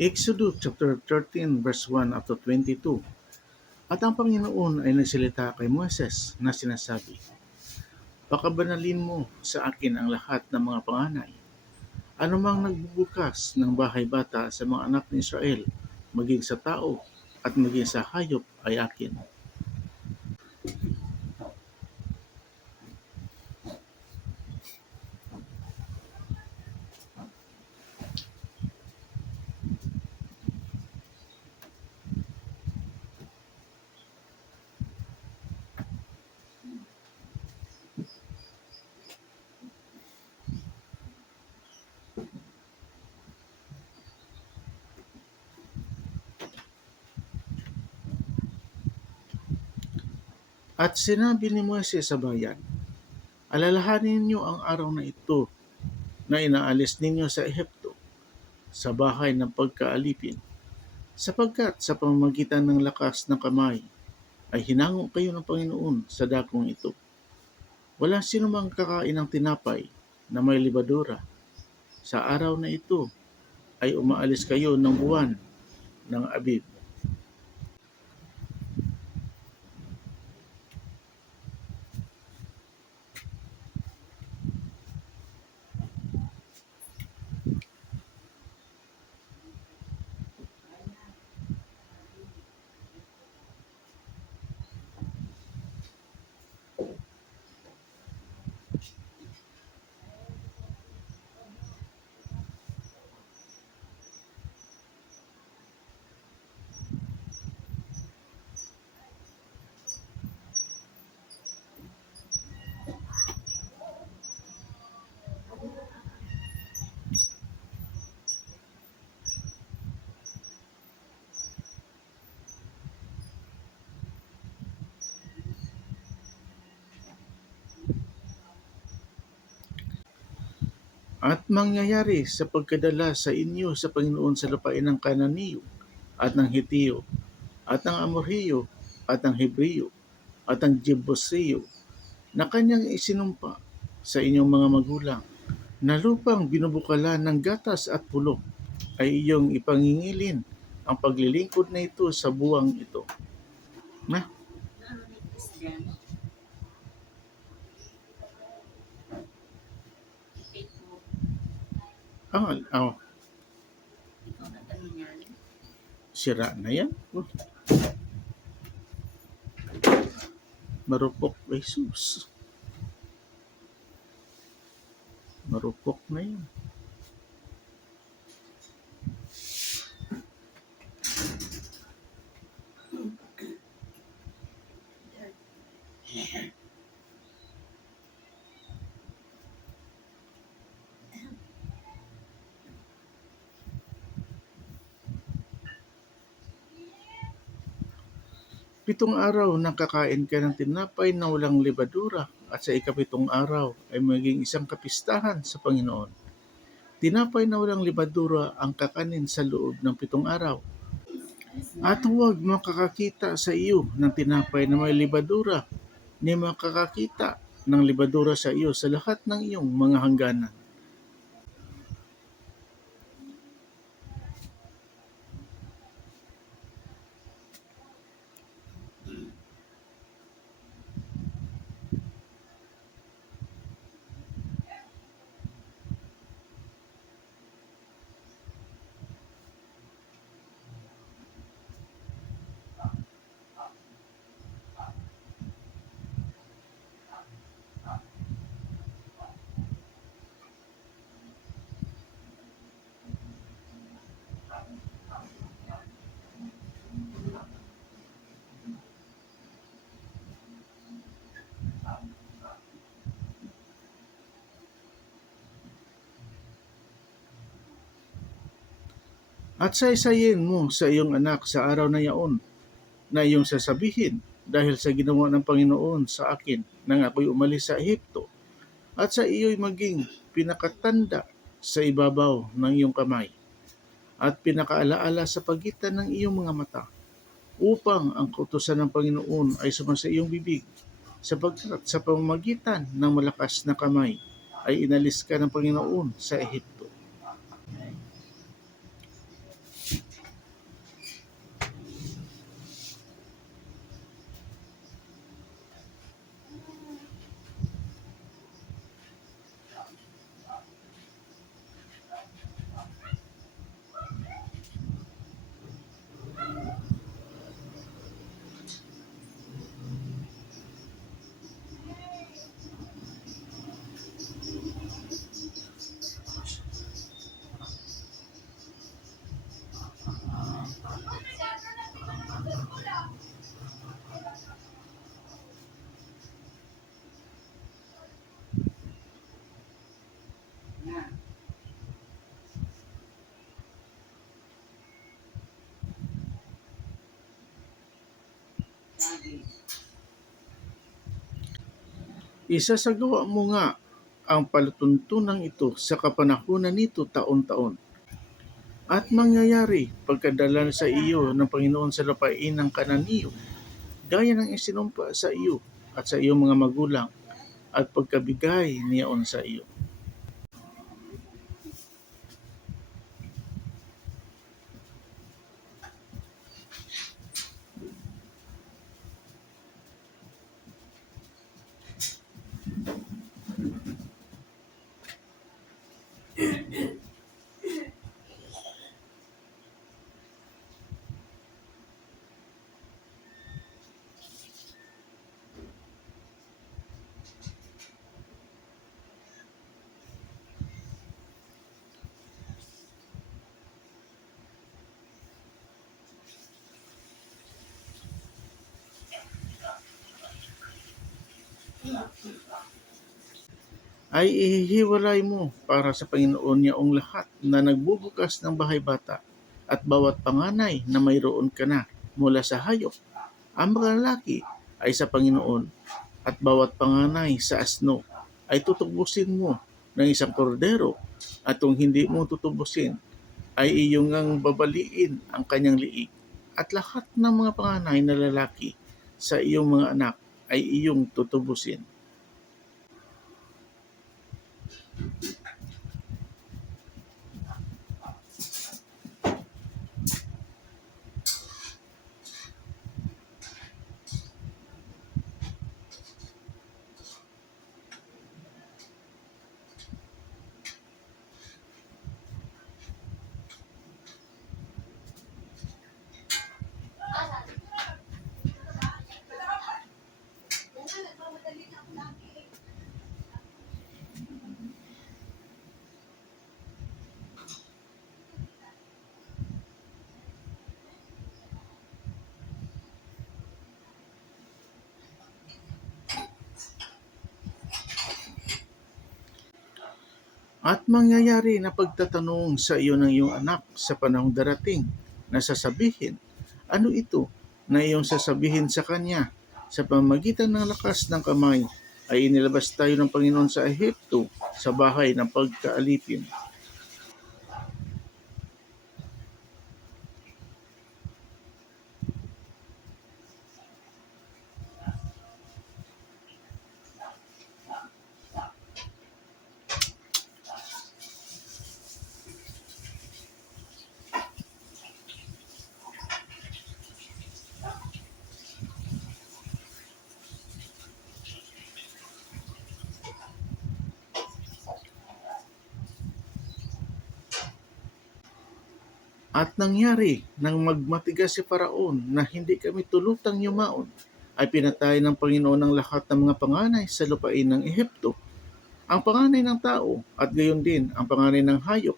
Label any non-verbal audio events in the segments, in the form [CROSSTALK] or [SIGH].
Exodus chapter 13 verse 1 up to 22. At ang Panginoon ay nagsalita kay Moses na sinasabi, Pakabanalin mo sa akin ang lahat ng mga panganay. Ano mang nagbubukas ng bahay bata sa mga anak ni Israel, maging sa tao at maging sa hayop ay akin. At sinabi ni Moises sa bayan, Alalahanin ninyo ang araw na ito na inaalis ninyo sa Ehipto, sa bahay ng pagkaalipin, sapagkat sa pamamagitan ng lakas ng kamay ay hinango kayo ng Panginoon sa dakong ito. Wala sino mang kakain ng tinapay na may libadura. Sa araw na ito ay umaalis kayo ng buwan ng Abib. At mangyayari sa pagkadala sa inyo sa Panginoon sa lupain ng Kananiyo at ng Hitiyo at ng Amorhiyo at ng Hebreo at ng Jebuseo na kanyang isinumpa sa inyong mga magulang na lupang binubukalan ng gatas at pulok ay iyong ipangingilin ang paglilingkod na ito sa buwang ito. Na, Ano ni Christian? Facebook, ang, oh, ikaw na tanong yan. sira na yan. Oh. Marupok, Jesus. Marupok na yan. Pitong araw nang kakain ka ng tinapay na walang libadura at sa ikapitong araw ay maging isang kapistahan sa Panginoon. Tinapay na walang libadura ang kakanin sa loob ng pitong araw. At huwag makakakita sa iyo ng tinapay na may libadura, ni makakakita ng libadura sa iyo sa lahat ng iyong mga hangganan. At saysayin mo sa iyong anak sa araw na yaon na iyong sasabihin dahil sa ginawa ng Panginoon sa akin nang ako'y umalis sa Ehipto at sa iyo'y maging pinakatanda sa ibabaw ng iyong kamay at pinakaalaala sa pagitan ng iyong mga mata upang ang kautosan ng Panginoon ay sumasa iyong bibig sapagkat sa pamamagitan ng malakas na kamay ay inalis ka ng Panginoon sa Ehipto. Isasagawa mo nga ang palatuntunan ito sa kapanahunan nito taon-taon. At mangyayari pagkadala sa iyo ng Panginoon sa lupain ng Kananiyo, gaya ng isinumpa sa iyo at sa iyong mga magulang at pagkabigay niyaon sa iyo. Ay ihihiwalay mo para sa Panginoon niyaong lahat na nagbubukas ng bahay bata at bawat panganay na mayroon ka na mula sa hayop. Ang mga lalaki ay sa Panginoon at bawat panganay sa asno ay tutubusin mo ng isang kordero at kung hindi mo tutubusin ay iyong ang babaliin ang kanyang liig at lahat ng mga panganay na lalaki sa iyong mga anak ay iyong tutubusin. At mangyayari na pagtatanong sa iyo ng iyong anak sa panahong darating na sasabihin, ano ito na iyong sasabihin sa kanya sa pamagitan ng lakas ng kamay ay inilabas tayo ng Panginoon sa Ehipto sa bahay ng pagkaalipin. At nangyari nang magmatigas si Faraon na hindi kami tulutang yumaon, ay pinatay ng Panginoon ang lahat ng mga panganay sa lupain ng Ehipto. Ang panganay ng tao at gayon din ang panganay ng hayop,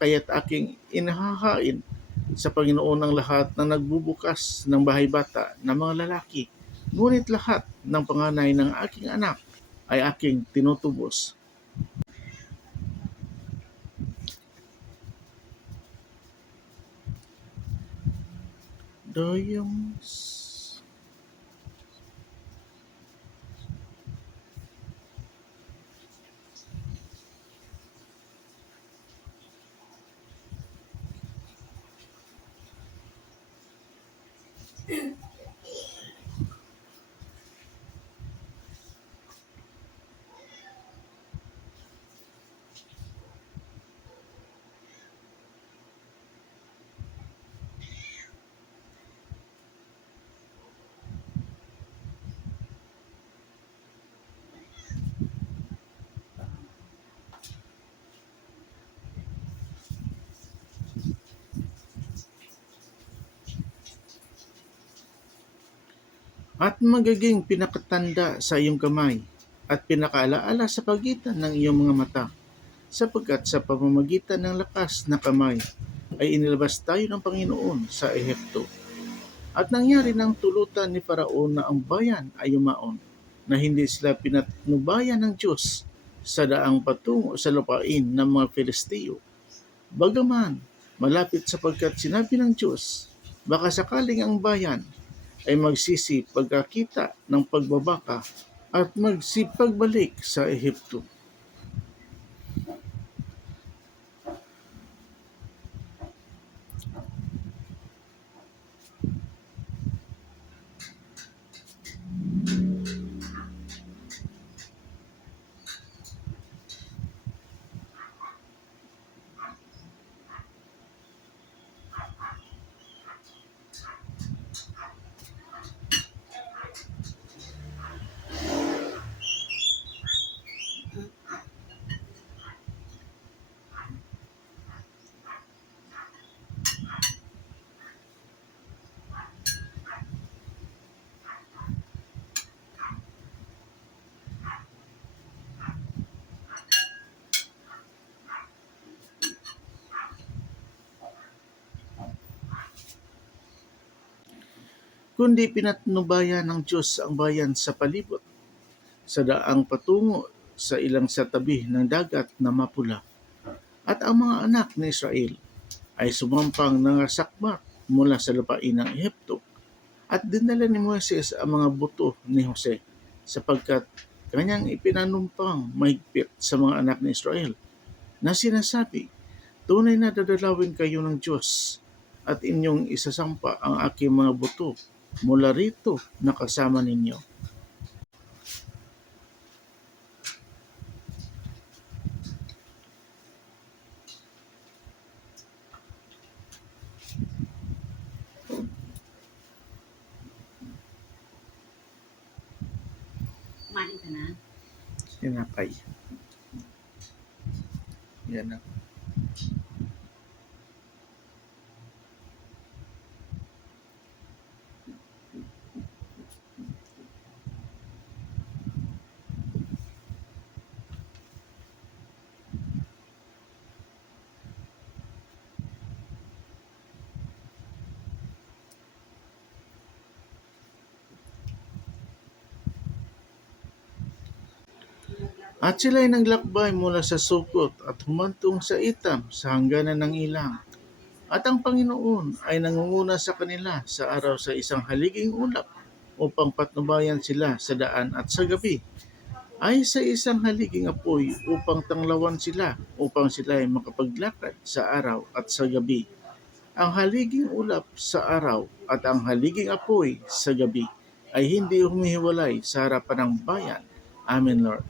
kaya't aking inahahain sa Panginoon ang lahat ng nagbubukas ng bahay bata ng mga lalaki. Ngunit lahat ng panganay ng aking anak ay aking tinutubos. Williams. [CLEARS THROAT] at magiging pinakatanda sa iyong kamay at pinakaalaala sa pagitan ng iyong mga mata sapagkat sa pamamagitan ng lakas na kamay ay inilabas tayo ng Panginoon sa Ehipto. At nangyari ng tulutan ni Faraon na ang bayan ay umaon, na hindi sila pinatnubayan ng Diyos sa daang patungo sa lupain ng mga Filisteo. Bagaman, malapit sapagkat sinabi ng Diyos, baka sakaling ang bayan ay magsisi pagkakita ng pagbabaka at magsipagbalik sa Ehipto. Kundi pinatnubayan ng Diyos ang bayan sa palibot, sa daang patungo sa ilang sa tabi ng dagat na mapula. At ang mga anak ni Israel ay sumampang nangasakmat mula sa lupain ng Ehipto at dinala ni Moises ang mga buto ni Jose sapagkat kanyang ipinanumpang mahigpit sa mga anak ni Israel na sinasabi, Tunay na dadalawin kayo ng Diyos at inyong isasampa ang aking mga buto mula rito na kasama ninyo. Kumain ka na? Sinapay. Yan na. At sila'y naglakbay mula sa Sukot at humantong sa Itam sa hangganan ng ilang. At ang Panginoon ay nangunguna sa kanila sa araw sa isang haliging ulap upang patnubayan sila sa daan at sa gabi ay sa isang haliging apoy upang tanglawan sila upang sila ay makapaglakad sa araw at sa gabi. Ang haliging ulap sa araw at ang haliging apoy sa gabi ay hindi humihiwalay sa harapan ng bayan. Amen, Lord.